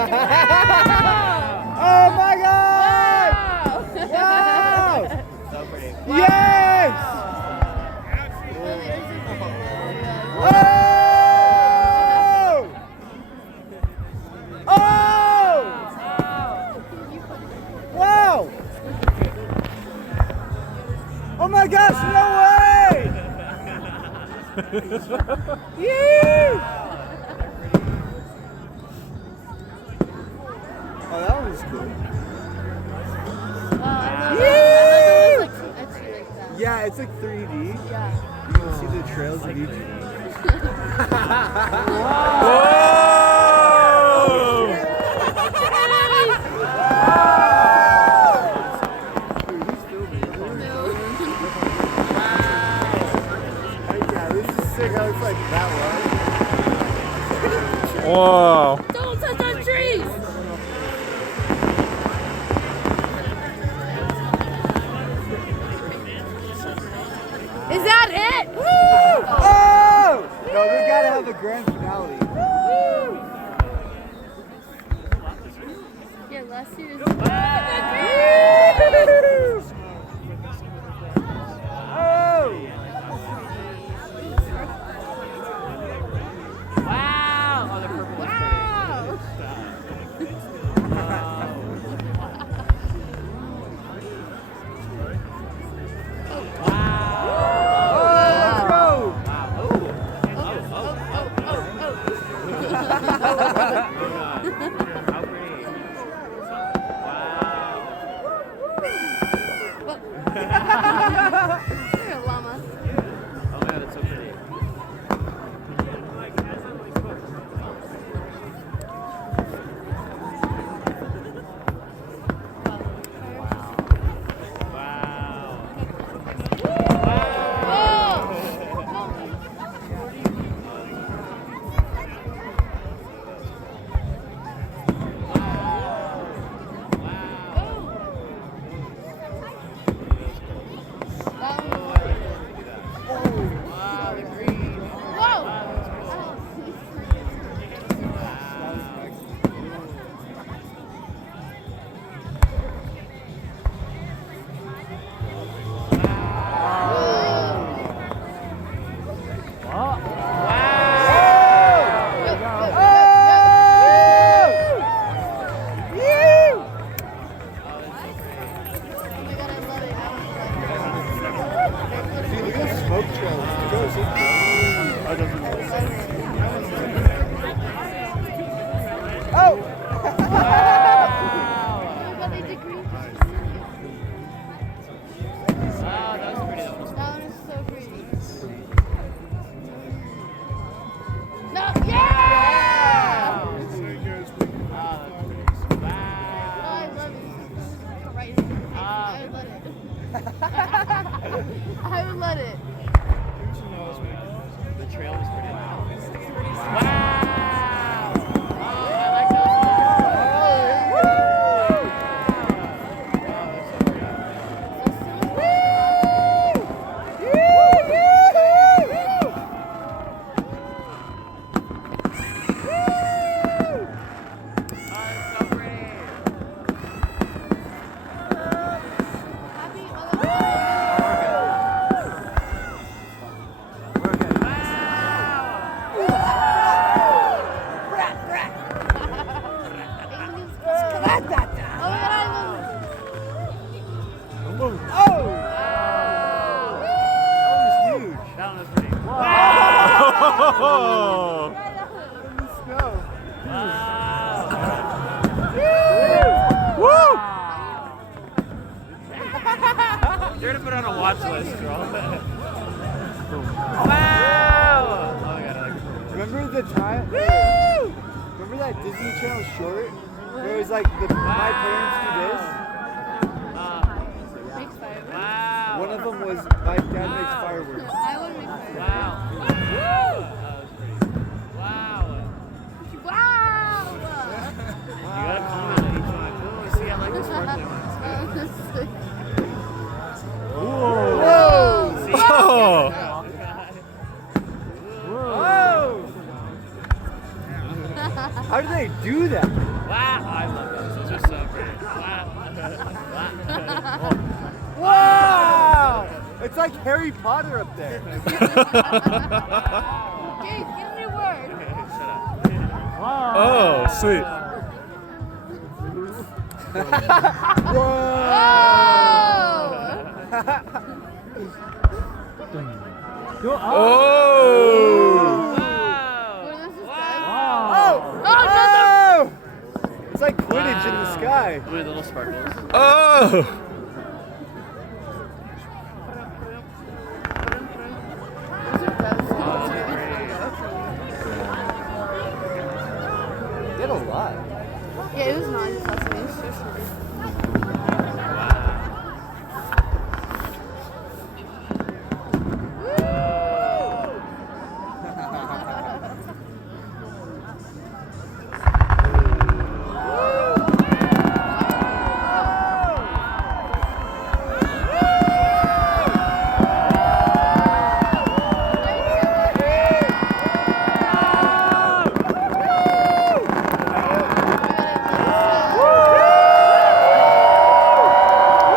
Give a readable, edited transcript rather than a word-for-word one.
Oh my God! Wow! So pretty. Yes! Oh! Oh! Wow! Oh my gosh, no way! Yee! Oh, that one was cool. Yeah, it's like 3D. Yeah. You can see the trails of each. Yeah, this is sick. How it's like that one. Whoa. Don't touch on trees! Is that it? Woo! Oh! No, we gotta have a grand finale. Yeah, last year's. Oh! Wow! Oh, the purple is You're a llama. Oh my God, it's so pretty. I would let it. The trail is pretty. Wow! Oh, I like those Oh! Woo! You're gonna put on a watch list, girl. Wow! Oh my God, I like it. Remember the time? Remember that Disney Channel short where it was like my parents do this? Wow! One of them was my dad makes fireworks. I would make fireworks. Wow! Wow! Wow! You gotta comment on each one. Oh, see, I like the sparkly ones. Whoa! See? Oh! Whoa! How do they do that? Wow, I love those. Those are so pretty. Wow. Wow! It's like Harry Potter up there. Dude, get a new word. Shut up. Oh, sweet. Whoa! Oh. Wow. What is this? Wow. Oh! Oh, Oh! It's like Quidditch in the sky. Look at little sparkles. Oh. Get a lot. Yeah, it was not just fascinating.